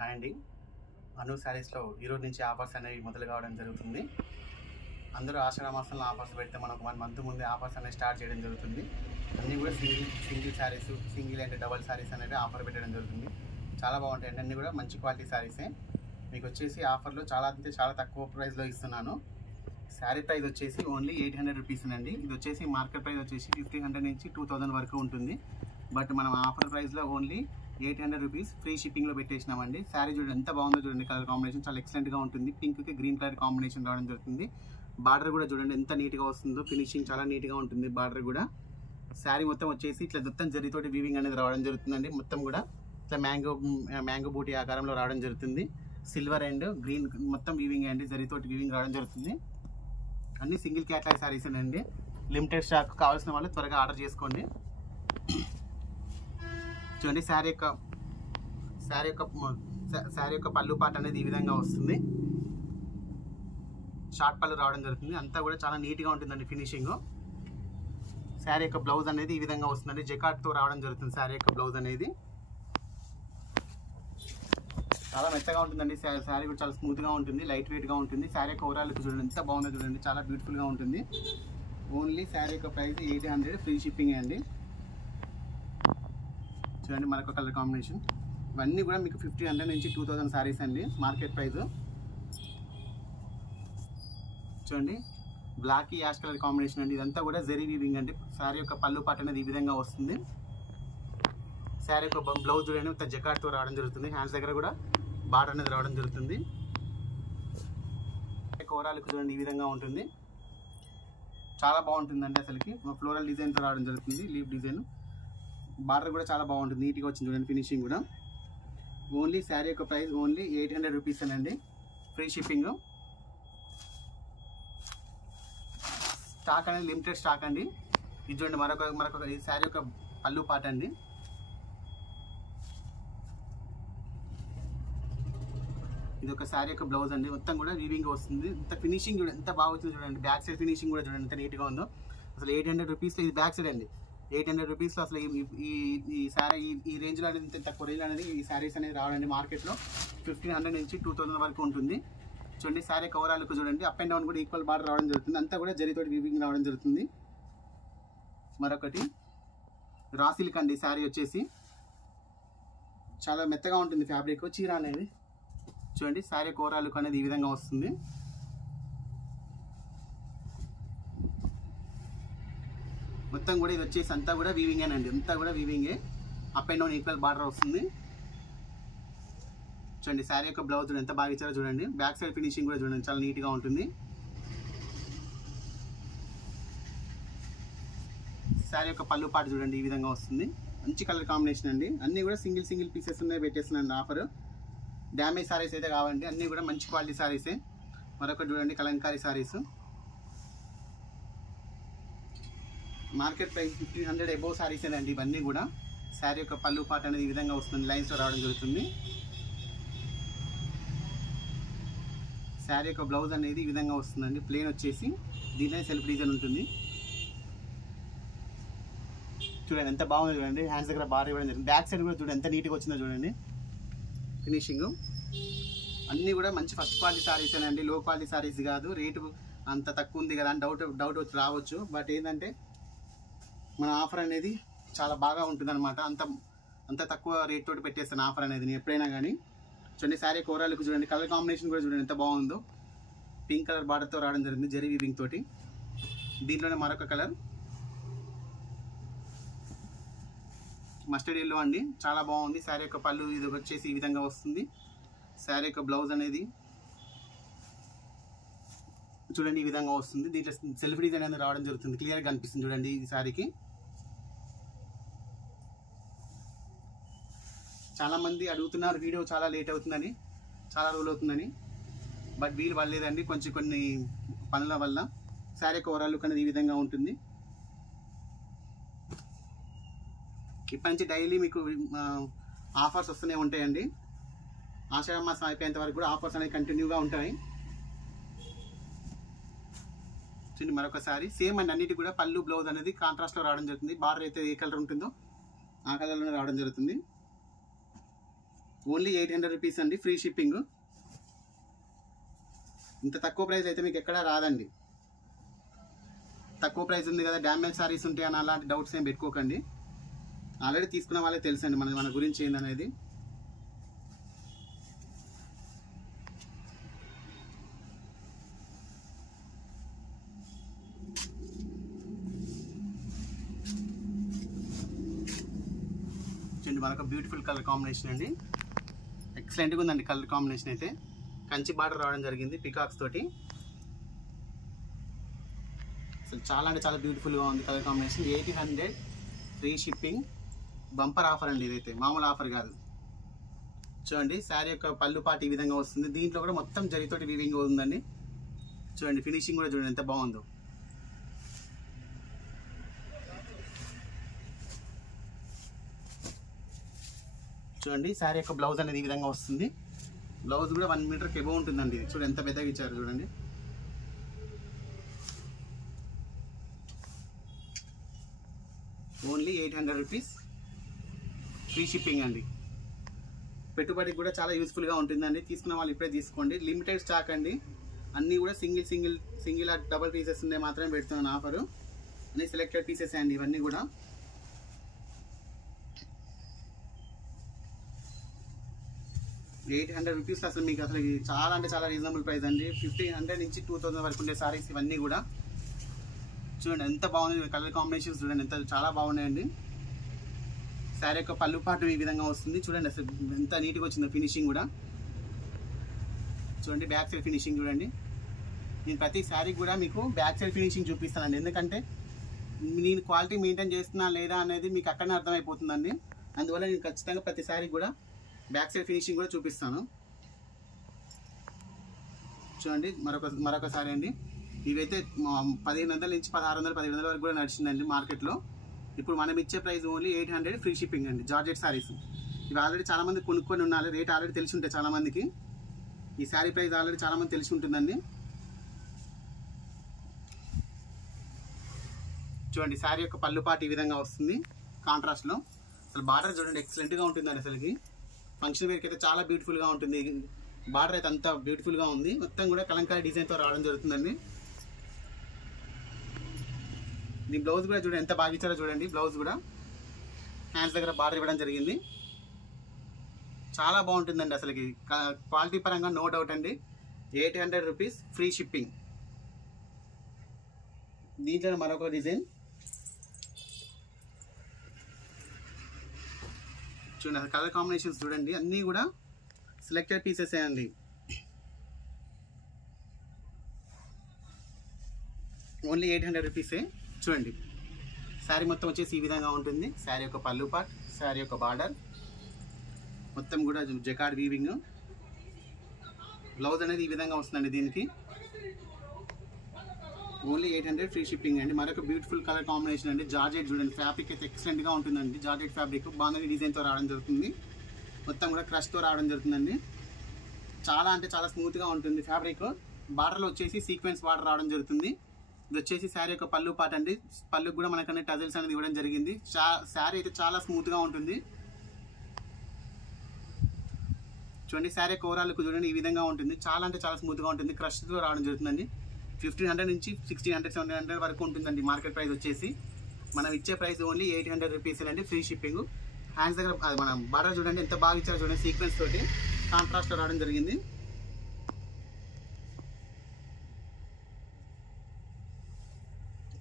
Hi అండి, అను శారీస్లో ఈరోజు నుంచి ఆఫర్స్ అనేవి మొదలు కావడం జరుగుతుంది. అందరూ ఆషాఢ మాసంలో ఆఫర్స్ పెడితే మనకు 1 మంత్ ముందే ఆఫర్స్ అనేవి స్టార్ట్ చేయడం జరుగుతుంది. అన్నీ కూడా single saris, single and double saris అనేవి ఆఫర్ పెట్టడం జరుగుతుంది. చాలా బాగుంటాయండి, అన్నీ కూడా మంచి క్వాలిటీ శారీసే. మీకు వచ్చేసి ఆఫర్లో చాలా తక్కువ ప్రైస్లో ఇస్తున్నాను. శారీ ప్రైస్ వచ్చేసి ఓన్లీ 800 రూపీస్ అండి. ఇది వచ్చేసి మార్కెట్ ప్రైస్ వచ్చేసి 1500 నుంచి 2000 వరకు ఉంటుంది. బట్ మనం ఆఫర్ ప్రైస్లో ఓన్లీ 800 రూపీస్ ఫ్రీ షిప్పింగ్లో పెట్టేసినామండి. శారీ చూడండి ఎంత బాగుందో చూడండి, కలర్ కాంబినేషన్ చాలా ఎక్సలెంట్గా ఉంటుంది. పింక్కి గ్రీన్ కలర్ కాంబినేషన్ రావడం జరుగుతుంది. బార్డర్ కూడా చూడండి ఎంత నీట్గా వస్తుందో, ఫినిషింగ్ చాలా నీట్గా ఉంటుంది. బార్డర్ కూడా శారీ మొత్తం వచ్చేసి ఇట్లా మొత్తం జరీతోటి వీవింగ్ అనేది రావడం జరుగుతుందండి. మొత్తం కూడా ఇట్లా మ్యాంగో బూటీ ఆకారంలో రావడం జరుగుతుంది. సిల్వర్ అండ్ గ్రీన్ మొత్తం వీవింగ్ అండి, జరీతోటి వీవింగ్ రావడం జరుగుతుంది. అన్ని సింగిల్ క్యాటలాగ్ శారీస్ అండి. లిమిటెడ్ స్టాక్, కావాల్సిన వాళ్ళు త్వరగా ఆర్డర్ చేసుకోండి. చూడండి శారీ యొక్క పళ్ళు పాట అనేది ఈ విధంగా వస్తుంది. షార్ట్ పళ్ళు రావడం జరుగుతుంది. అంతా కూడా చాలా నీట్గా ఉంటుందండి ఫినిషింగ్. శారీ యొక్క బ్లౌజ్ అనేది ఈ విధంగా వస్తుందండి, జకార్డ్తో రావడం జరుగుతుంది. శారీ యొక్క బ్లౌజ్ అనేది చాలా మెత్తగా ఉంటుందండి. శారీ కూడా చాలా స్మూత్గా ఉంటుంది, లైట్ వెయిట్గా ఉంటుంది. శారీ యొక్క ఓవరాల్ చూడండి ఎంత బాగుందో చూడండి, చాలా బ్యూటిఫుల్గా ఉంటుంది. ఓన్లీ శారీ యొక్క ప్రైస్ 800, ఫ్రీ షిప్పింగ్ అండి. చూడండి మరొక కలర్ కాంబినేషన్. ఇవన్నీ కూడా మీకు 1500 నుంచి 2000 శారీస్ అండి మార్కెట్ ప్రైస్. చూడండి బ్లాక్ యాష్ కలర్ కాంబినేషన్ అండి. ఇదంతా కూడా జరీ వీవింగ్ అండి. శారీ యొక్క పళ్ళు పాట అనేది ఈ విధంగా వస్తుంది. శారీ యొక్క బ్లౌజ్ చూడండి ఇంత జకార్డ్తో రావడం జరుగుతుంది. హ్యాండ్స్ దగ్గర కూడా బార్డర్ అనేది రావడం జరుగుతుంది. ఓవరాల్ చూడండి ఈ విధంగా ఉంటుంది, చాలా బాగుంటుందండి. అసలుకి ఫ్లోరల్ డిజైన్తో రావడం జరుగుతుంది, లీఫ్ డిజైన్. బార్డర్ కూడా చాలా బాగుంటుంది, నీట్గా వచ్చింది చూడండి ఫినిషింగ్ కూడా. ఓన్లీ శారీ యొక్క ప్రైస్ ఓన్లీ 800 రూపీస్ అండి, ఫ్రీ షిప్పింగ్. స్టాక్ అనేది లిమిటెడ్ స్టాక్ అండి. ఇది చూడండి మరొక ఈ శారీ యొక్క పళ్ళు పాట అండి. ఇది ఒక శారీ యొక్క బ్లౌజ్ అండి. మొత్తం కూడా వీవింగ్ వస్తుంది. ఇంత ఫినిషింగ్ చూడండి ఎంత బాగా వచ్చింది చూడండి. బ్యాక్ సైడ్ ఫినిషింగ్ కూడా చూడండి ఎంత నీట్గా ఉందో. అసలు 800 రూపీస్లో ఇది బ్యాక్ సైడ్ అండి. 800 రూపీస్లో అసలు ఈ శారీ ఈ రేంజ్లో అనేది ఇంత తక్కువ రేంజ్ అనేది ఈ శారీస్ అనేది రావడండి. మార్కెట్లో 1500 నుంచి 2000 వరకు ఉంటుంది. చూడండి శారీ కవరాలకు చూడండి, అప్ అండ్ డౌన్ కూడా ఈక్వల్ బార్డర్ రావడం జరుగుతుంది. అంతా కూడా జరీతోటి వీవింగ్ రావడం జరుగుతుంది. మరొకటి రా సిల్క్ అండి. శారీ వచ్చేసి చాలా మెత్తగా ఉంటుంది ఫ్యాబ్రిక్, చీర అనేది. చూడండి శారీ కోరాలకు అనేది ఈ విధంగా వస్తుంది. మొత్తం కూడా ఇది వచ్చేసి అంతా కూడా వీవింగేనండి, అంతా కూడా వీవింగే. Up and down equal border వస్తుంది. చూడండి శారీ యొక్క బ్లౌజ్ చూడండి ఎంత బాగా ఇచ్చారో చూడండి. బ్యాక్ సైడ్ ఫినిషింగ్ కూడా చూడండి చాలా నీట్గా ఉంటుంది. శారీ యొక్క పళ్ళు పాటు చూడండి ఈ విధంగా వస్తుంది. మంచి కలర్ కాంబినేషన్ అండి. అన్నీ కూడా సింగిల్ పీసెస్ ఉన్నాయి పెట్టేస్తున్నాను ఆఫర్. డ్యామేజ్ శారీస్ అయితే కావాలండి, అన్నీ కూడా మంచి క్వాలిటీ శారీసే. మరొకటి చూడండి Kalamkari saris. Market price 1500 above saris అండి ఇవన్నీ కూడా. శారీ యొక్క పళ్ళు పాట అనేది ఈ విధంగా వస్తుంది, లైన్స్తో రావడం జరుగుతుంది. శారీ యొక్క బ్లౌజ్ అనేది ఈ విధంగా వస్తుందండి, ప్లెయిన్ వచ్చేసి. దీనిలో సెల్ఫ్ డిజైన్ ఉంటుంది. చూడండి ఎంత బాగుంది చూడండి, హ్యాండ్స్ దగ్గర బాగా ఇవ్వడం జరిగింది. బ్యాక్ సైడ్ కూడా చూడండి ఎంత నీట్గా వచ్చిందో చూడండి ఫినిషింగ్. అన్నీ కూడా మంచి ఫస్ట్ క్వాలిటీ శారీస్ అండి, లో క్వాలిటీ శారీస్ కాదు. రేటు అంత తక్కువ ఉంది కదా అని డౌట్ వచ్చి రావచ్చు. బట్ ఏంటంటే మన ఆఫర్ అనేది చాలా బాగా ఉంటుంది అనమాట. అంత తక్కువ రేట్ తోటి పెట్టేస్తాను ఆఫర్ అనేది నేను ఎప్పుడైనా కానీ. చూడండి శారీ కోరాలకు చూడండి, కలర్ కాంబినేషన్ కూడా చూడండి ఎంత బాగుందో. పింక్ కలర్ బార్డర్తో రావడం జరిగింది జరీ వీవింగ్ తోటి. దీంట్లోనే మరొక కలర్ మస్టర్డ్ ఎల్లో అండి, చాలా బాగుంది. శారీ యొక్క పళ్ళు ఇది వచ్చేసి ఈ విధంగా వస్తుంది. శారీ యొక్క బ్లౌజ్ అనేది చూడండి ఈ విధంగా వస్తుంది. దీంట్లో సెల్ఫ్ డిజైన్ అనేది రావడం జరుగుతుంది, క్లియర్గా కనిపిస్తుంది చూడండి ఈ శారీకి. చాలామంది అడుగుతున్నారు వీడియో చాలా లేట్ అవుతుందని, చాలా రోజులు అవుతుందని. బట్ వీలు పడలేదండి, కొన్ని పనుల వల్ల. శారీ యొక్క ఓవరాల్ లుక్ అనేది ఈ విధంగా ఉంటుంది. ఇప్పటి నుంచి డైలీ మీకు ఆఫర్స్ వస్తూనే ఉంటాయండి. ఆషాఢ మాసం అయిపోయేంత వరకు కూడా ఆఫర్స్ అనేవి కంటిన్యూగా ఉంటాయి. చూడండి మరొకసారి సేమ్ అండి, అన్నిటి కూడా పళ్ళు బ్లౌజ్ అనేది కాంట్రాస్ట్లో రావడం జరుగుతుంది. బార్డర్ అయితే ఏ కలర్ ఉంటుందో ఆ కలర్లోనే రావడం జరుగుతుంది. ఓన్లీ 800 రూపీస్ అండి, ఫ్రీ షిప్పింగ్. ఇంత తక్కువ ప్రైస్ అయితే మీకు ఎక్కడా రాదండి. తక్కువ ప్రైస్ ఉంది కదా, డ్యామేజ్ సారీస్ ఉంటాయి అని అలాంటి డౌట్స్ ఏం పెట్టుకోకండి. ఆల్రెడీ తీసుకున్న వాళ్ళే తెలుసండి మన గురించి ఏందనేది. చూడండి మనకు బ్యూటిఫుల్ కలర్ కాంబినేషన్ అండి, ఎక్సలెంట్గా ఉందండి కలర్ కాంబినేషన్ అయితే. కంచి బార్డర్ రావడం జరిగింది పికాక్స్ తోటి. అసలు చాలా అంటే చాలా బ్యూటిఫుల్గా ఉంది colour combination. 800 free shipping, bumper offer అండి ఇదైతే, మామూలు ఆఫర్ కాదు. చూడండి శారీ యొక్క పళ్ళు పాటు ఈ విధంగా వస్తుంది. దీంట్లో కూడా మొత్తం జరీతోటి వీవింగ్ ఉందండి. చూడండి ఫినిషింగ్ కూడా చూడండి ఎంత బాగుందో. చూడండి శారీ యొక్క బ్లౌజ్ అనేది ఈ విధంగా వస్తుంది. బ్లౌజ్ కూడా 1 మీటర్కి ఎబో ఉంటుందండి. ఇది చూడండి ఎంత పెద్దగా ఇచ్చారు చూడండి. ఓన్లీ 800 రూపీస్, ఫ్రీ షిప్పింగ్ అండి. పెట్టుబడికి కూడా చాలా యూస్ఫుల్గా ఉంటుందండి. తీసుకున్న వాళ్ళు ఇప్పుడే తీసుకోండి. లిమిటెడ్ స్టాక్ అండి. అన్నీ కూడా సింగిల్ డబల్ పీసెస్ ఉండే మాత్రమే పెడుతున్నాను ఆఫరు. అన్ని సెలెక్టెడ్ పీసెస్ అండి ఇవన్నీ కూడా. ₹800 అసలు మీకు అసలు చాలా అంటే చాలా రీజనబుల్ ప్రైస్ అండి. 1500 నుంచి 2000 వరకు ఉండే సారీస్ ఇవన్నీ కూడా. చూడండి ఎంత బాగుంది కలర్ కాంబినేషన్స్, చూడండి ఎంత చాలా బాగున్నాయండి. శారీ యొక్క పళ్ళు పాటు ఈ విధంగా వస్తుంది. చూడండి అసలు ఎంత నీట్గా వచ్చిందో ఫినిషింగ్ కూడా. చూడండి బ్యాక్ సైడ్ ఫినిషింగ్ చూడండి. నేను ప్రతి శారీ కూడా మీకు బ్యాక్ సైడ్ ఫినిషింగ్ చూపిస్తానండి, ఎందుకంటే నేను క్వాలిటీ మెయింటైన్ చేస్తున్నా లేదా అనేది మీకు అక్కడనే అర్థమైపోతుందండి. అందువల్ల నేను ఖచ్చితంగా ప్రతి శారీ కూడా బ్యాక్ సైడ్ ఫినిషింగ్ కూడా చూపిస్తాను. చూడండి మరొక సారీ అండి. ఇవైతే 1500 నుంచి 1600, 1700 వరకు కూడా నడిచిందండి మార్కెట్లో. ఇప్పుడు మనం ఇచ్చే ప్రైస్ ఓన్లీ 800 ఫ్రీ షిప్పింగ్ అండి. జార్జెట్ సారీస్ ఇవి ఆల్రెడీ చాలామంది కొనుక్కొని ఉన్నారు. రేట్ ఆల్రెడీ తెలిసి ఉంటాయి చాలామందికి. ఈ శారీ ప్రైస్ ఆల్రెడీ చాలామంది తెలిసి ఉంటుందండి. చూడండి శారీ యొక్క పళ్ళు పాటు ఈ విధంగా వస్తుంది కాంట్రాస్ట్లో. అసలు బార్డర్ చూడండి ఎక్సలెంట్గా ఉంటుందండి. అసలుకి ఫంక్షన్ వేర్కి అయితే చాలా బ్యూటిఫుల్గా ఉంటుంది. బార్డర్ అయితే అంత బ్యూటిఫుల్గా ఉంది. మొత్తం కూడా కలంకారీ డిజైన్తో రావడం జరుగుతుందండి. దీని బ్లౌజ్ కూడా చూడండి ఎంత బాగా ఇచ్చారో చూడండి. బ్లౌజ్ కూడా హ్యాండ్స్ దగ్గర బార్డర్ ఇవ్వడం జరిగింది. చాలా బాగుంటుందండి అసలుకి. క్వాలిటీ పరంగా నో డౌట్ అండి. 800 రూపీస్ ఫ్రీ షిప్పింగ్. దీంట్లో మరొక డిజైన్ చూడండి. అసలు కలర్ కాంబినేషన్స్ చూడండి అన్నీ కూడా సెలెక్టెడ్ పీసెస్ అండి. ఓన్లీ 800 రూపీసే. చూడండి శారీ మొత్తం వచ్చేసి ఈ విధంగా ఉంటుంది. శారీ యొక్క పళ్ళు పార్ట్, శారీ యొక్క బార్డర్ మొత్తం కూడా జకార్డ్ వీవింగ్. బ్లౌజ్ అనేది ఈ విధంగా వస్తుందండి. దీనికి ఓన్లీ 800 ఫ్రీ షిప్పింగ్ అండి. మరొక బ్యూటిఫుల్ కలర్ కాంబినేషన్ అండి. జార్జెట్ చూడండి, ఫ్యాబ్రిక్ అయితే ఎక్సలెంట్గా ఉంటుందండి. జార్జెట్ ఫ్యాబ్రిక్ బాగుంది, డిజైన్తో రావడం జరుగుతుంది. మొత్తం కూడా క్రష్తో రావడం జరుగుతుందండి. చాలా అంటే చాలా స్మూత్గా ఉంటుంది ఫ్యాబ్రిక్. బార్డర్లో వచ్చేసి సీక్వెన్స్ బార్డర్ రావడం జరుగుతుంది. ఇది వచ్చేసి శారీ యొక్క పళ్ళు పాట అండి. పళ్ళుకి కూడా మనకన్నా టజల్స్ అనేది ఇవ్వడం జరిగింది. శారీ అయితే చాలా స్మూత్గా ఉంటుంది. చూడండి శారీ ఓవరాల్ లుక్ చూడండి ఈ విధంగా ఉంటుంది. చాలా అంటే చాలా స్మూత్గా ఉంటుంది. క్రష్తో రావడం జరుగుతుందండి. 1500 నుంచి 1600, 1700 వరకు ఉంటుందండి మార్కెట్ ప్రైస్ వచ్చేసి. మనం ఇచ్చే ప్రైస్ ఓన్లీ 800 రూపీస్ అండి, ఫ్రీ షిప్పింగ్. హ్యాండ్స్ దగ్గర మనం బార్డర్ చూడండి ఎంత బాగా ఇచ్చారో చూడండి. సీక్వెన్స్ తోటి కాంట్రాస్ట్లో రావడం జరిగింది.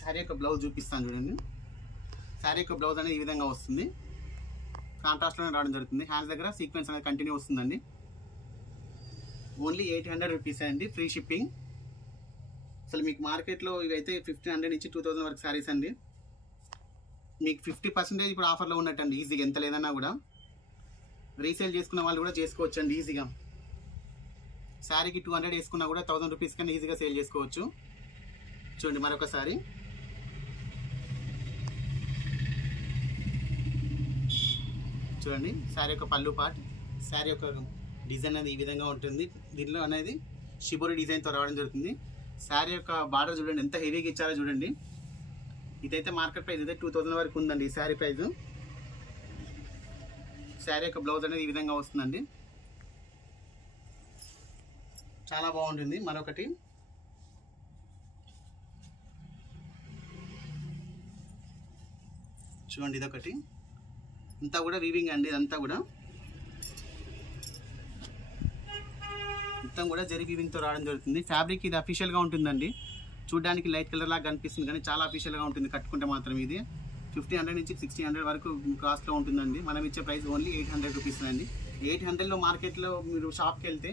శారీ యొక్క బ్లౌజ్ చూపిస్తాను చూడండి. శారీ యొక్క బ్లౌజ్ అనేది ఈ విధంగా వస్తుంది. కాంట్రాస్ట్లోనే రావడం జరుగుతుంది. హ్యాండ్స్ దగ్గర సీక్వెన్స్ అనేది కంటిన్యూ వస్తుందండి. ఓన్లీ 800 రూపీస్ అండి, ఫ్రీ షిప్పింగ్. అసలు మీకు మార్కెట్లో ఇవైతే 1500 నుంచి 2000 వరకు శారీస్ అండి. మీకు 50% ఇప్పుడు ఆఫర్లో ఉన్నట్టండి ఈజీగా. ఎంత లేదన్నా కూడా రీసేల్ చేసుకున్న వాళ్ళు కూడా చేసుకోవచ్చు అండి ఈజీగా. శారీకి 200 వేసుకున్నా కూడా 1000 రూపీస్ కన్నా ఈజీగా సేల్ చేసుకోవచ్చు. చూడండి మరొకసారి చూడండి శారీ యొక్క పళ్ళు పార్ట్, శారీ యొక్క డిజైన్ అనేది ఈ విధంగా ఉంటుంది. దీనిలో అనేది షిబోరి డిజైన్తో రావడం జరుగుతుంది. శారీ యొక్క బార్డర్ చూడండి ఎంత హెవీగా ఇచ్చారో చూడండి. ఇదైతే మార్కెట్ ప్రైస్ అయితే 2000 వరకు ఉందండి ఈ శారీ ప్రైస్. శారీ యొక్క బ్లౌజ్ అనేది ఈ విధంగా వస్తుందండి. చాలా బాగుంటుంది. మరొకటి చూడండి, ఇదొకటి. అంతా కూడా వీవింగ్ అండి. ఇదంతా కూడా మొత్తం కూడా జరీ వీవింగ్తో రావడం జరుగుతుంది. ఫ్యాబ్రిక్ ఇది అఫీషియల్గా ఉంటుందండి. చూడడానికి లైట్ కలర్ లాగా కనిపిస్తుంది కానీ చాలా అఫీషియల్గా ఉంటుంది. కట్టుకుంటే మాత్రం ఇది 1500 నుంచి 1600 వరకు కాస్ట్లో ఉంటుందండి. మనం ఇచ్చే ప్రైస్ ఓన్లీ 800 రూపీస్ అండి. 800లో మార్కెట్లో మీరు షాప్కి వెళ్తే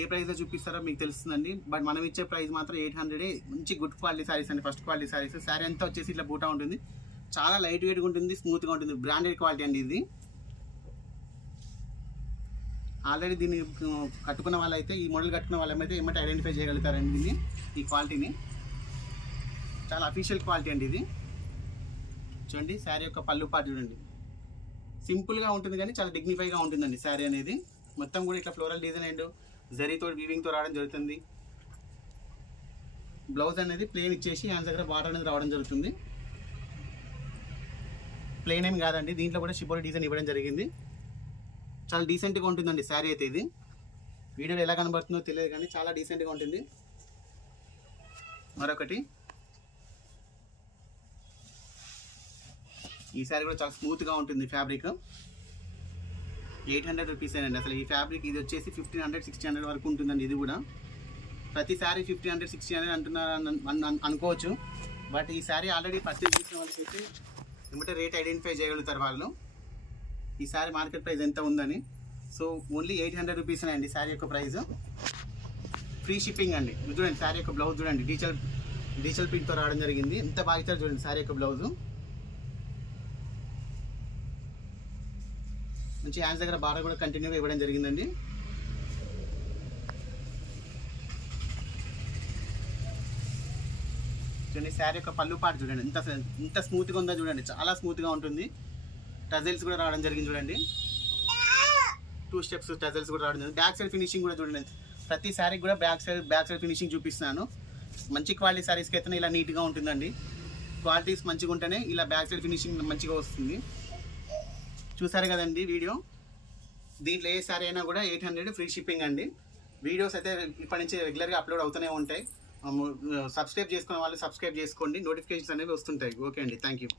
ఏ ప్రైస్లో చూపిస్తారో మీకు తెలుస్తుందండి. బట్ మనం ఇచ్చే ప్రైస్ మాత్రం 800. మంచి గుడ్ క్వాలిటీ శారీస్ అండి, ఫస్ట్ క్వాలిటీ శారీస్. శారీ అంతా వచ్చేసి ఇట్లా బూటా ఉంటుంది. చాలా లైట్ వెయిట్గా ఉంటుంది, స్మూత్గా ఉంటుంది. బ్రాండెడ్ క్వాలిటీ అండి ఇది. ఆల్రెడీ దీన్ని కట్టుకున్న వాళ్ళైతే, ఈ మోడల్ కట్టుకున్న వాళ్ళైతే ఏమంటే ఐడెంటిఫై చేయగలుగుతారండి దీన్ని, ఈ క్వాలిటీని. చాలా అఫీషియల్ క్వాలిటీ అండి ఇది. చూడండి శారీ యొక్క పళ్ళు పాటు చూడండి. సింపుల్గా ఉంటుంది కానీ చాలా డిగ్నిఫైగా ఉంటుందండి శారీ అనేది. మొత్తం కూడా ఇట్లా ఫ్లోరల్ డిజైన్ అండ్ జరీతో వీవింగ్తో రావడం జరుగుతుంది. బ్లౌజ్ అనేది ప్లెయిన్ ఇచ్చేసి హ్యాండ్స్ దగ్గర బార్డర్ అనేది రావడం జరుగుతుంది. ప్లెయిన్ ఏమి కాదండి, దీంట్లో కూడా షిబోరి డిజైన్ ఇవ్వడం జరిగింది. చాలా డీసెంట్గా ఉంటుందండి శారీ అయితే. ఇది వీడియోలో ఎలా కనబడుతుందో తెలియదు కానీ చాలా డీసెంట్గా ఉంటుంది. మరొకటి ఈ శారీ కూడా చాలా స్మూత్గా ఉంటుంది. ఫ్యాబ్రిక్ 800 రూపీస్ అండి. అసలు ఈ ఫ్యాబ్రిక్ ఇది వచ్చేసి 1500, 1600 వరకు ఉంటుందండి. ఇది కూడా ప్రతి శారీ 1500, 1600 అంటున్నారు అనుకోవచ్చు. బట్ ఈ శారీ ఆల్రెడీ పర్చేజ్ చేసిన వాళ్ళకైతే ఏమంటే రేట్ ఐడెంటిఫై చేయగలుగుతారు వాళ్ళు, ఈ శారీ మార్కెట్ ప్రైస్ ఎంత ఉందని. సో ఓన్లీ 800 రూపీస్ అండి శారీ యొక్క ప్రైస్. ఫ్రీ షిప్పింగ్ అండి. చూడండి శారీ యొక్క బ్లౌజ్ చూడండి, డిజిటల్ ప్రింట్తో రావడం జరిగింది. ఎంత బాగా ఇచ్చారు చూడండి శారీ యొక్క బ్లౌజు. మంచి హ్యాండ్స్ దగ్గర బార్డర్ కూడా కంటిన్యూగా ఇవ్వడం జరిగిందండి. చూడండి శారీ యొక్క పళ్ళు పాటు చూడండి ఎంత స్మూత్గా ఉందో చూడండి. చాలా స్మూత్గా ఉంటుంది. టజల్స్ కూడా రావడం జరిగింది చూడండి. 2 స్టెప్స్ టజల్స్ కూడా రావడం జరిగింది. బ్యాక్ సైడ్ ఫినిషింగ్ కూడా చూడండి. ప్రతి శారీకి కూడా బ్యాక్ సైడ్ ఫినిషింగ్ చూపిస్తున్నాను. మంచి క్వాలిటీ శారీస్కి అయితే ఇలా నీట్గా ఉంటుందండి. క్వాలిటీస్ మంచిగా ఉంటేనే ఇలా బ్యాక్ సైడ్ ఫినిషింగ్ మంచిగా వస్తుంది. చూసారు కదండి వీడియో. దీంట్లో ఏ శారీ అయినా కూడా 800 ఫ్రీ షిప్పింగ్ అండి. వీడియోస్ అయితే ఇప్పటి నుంచి రెగ్యులర్గా అప్లోడ్ అవుతూనే ఉంటాయి. సబ్స్క్రైబ్ చేసుకునే వాళ్ళు సబ్స్క్రైబ్ చేసుకోండి, నోటిఫికేషన్స్ అనేవి వస్తుంటాయి. ఓకే అండి, థ్యాంక్ యూ.